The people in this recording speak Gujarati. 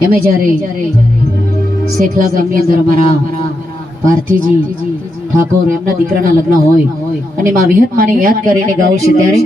એમે જ્યારે શેખલા ગામની અંદર અમારા પાર્થીજી ઠાકોર એમના દીકરાના લગ્ન હોય અને મા વિહતમાને યાદ કરીને ગાવું છે ત્યારે